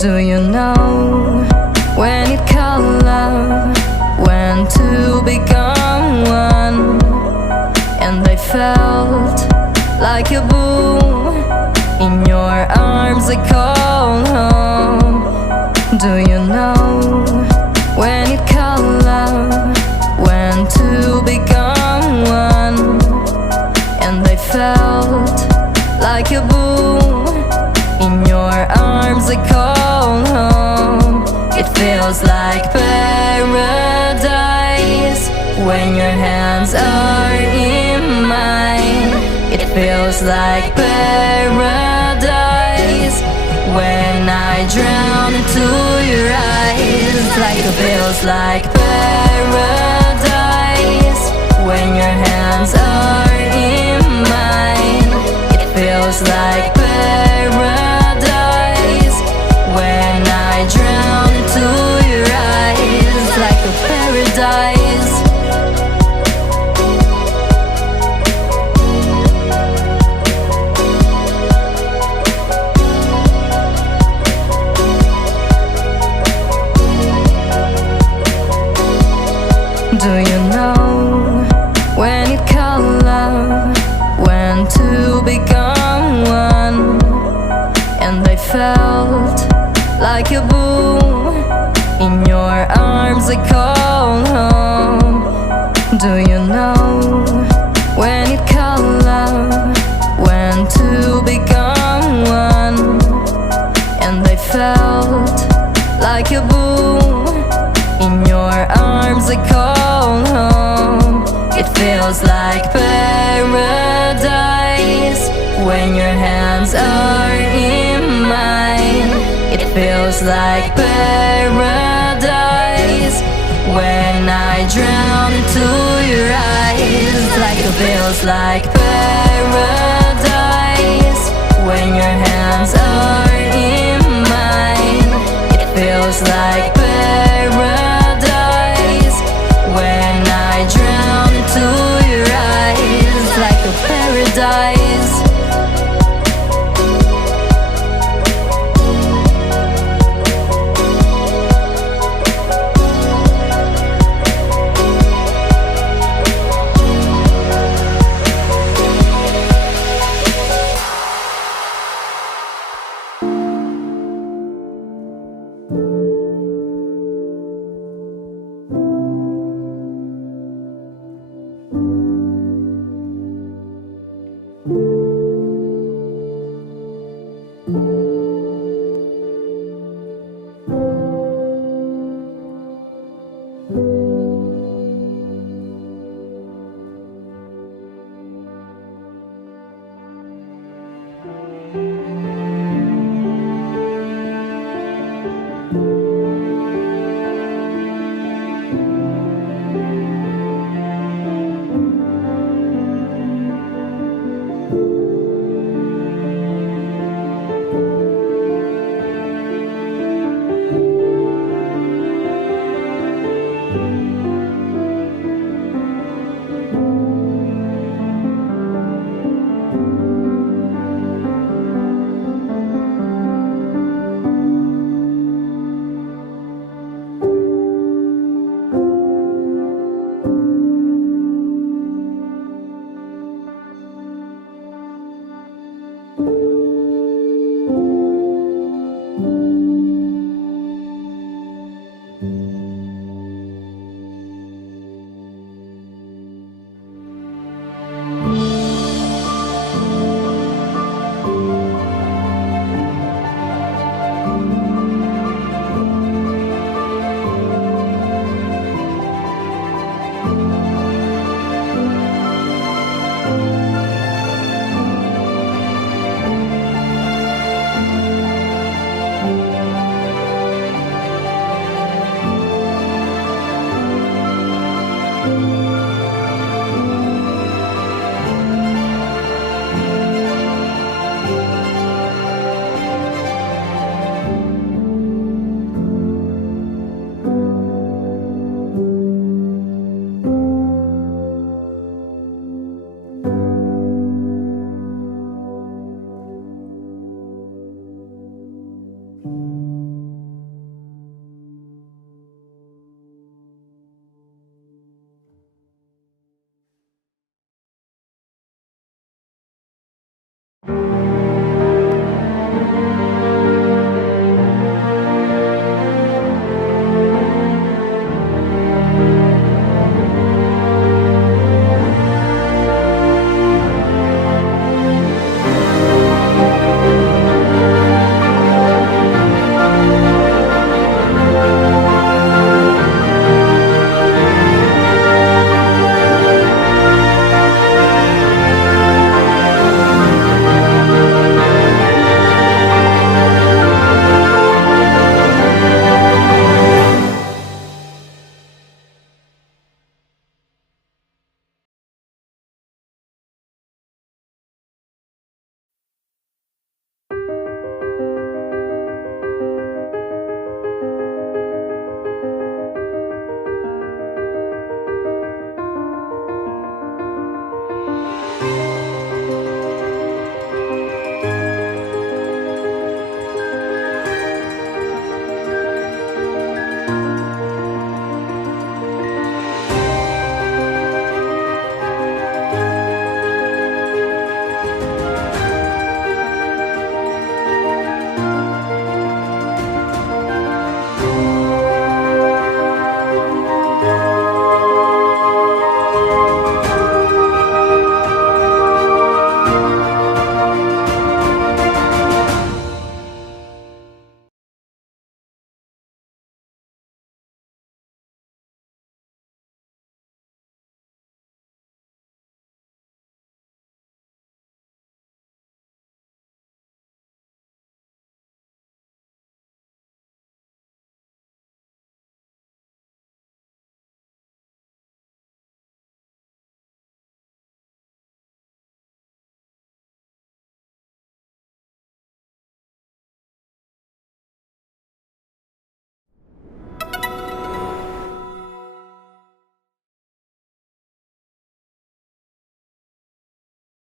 Do you know when it called love, when two become one? And I felt like a boom in your arms, I call home. Do you know when it called love, when two become one? And I felt like a boom in your arms, I call home. It feels like paradise when your hands are in mine. It feels like paradise when I drown into your eyes. Like it feels like paradise when your hands are in mine. It feels like paradise when I drown into your eyes. Like a paradise. Do you know when it called love, when two become one? And I felt like a boom in your arms, I call home. Do you know when it called love, when two become one? And I felt like a boom in your arms, I call home. It feels like paradise when your hands are in mine. It feels like paradise when I drown into your eyes. Like it feels like paradise when your hands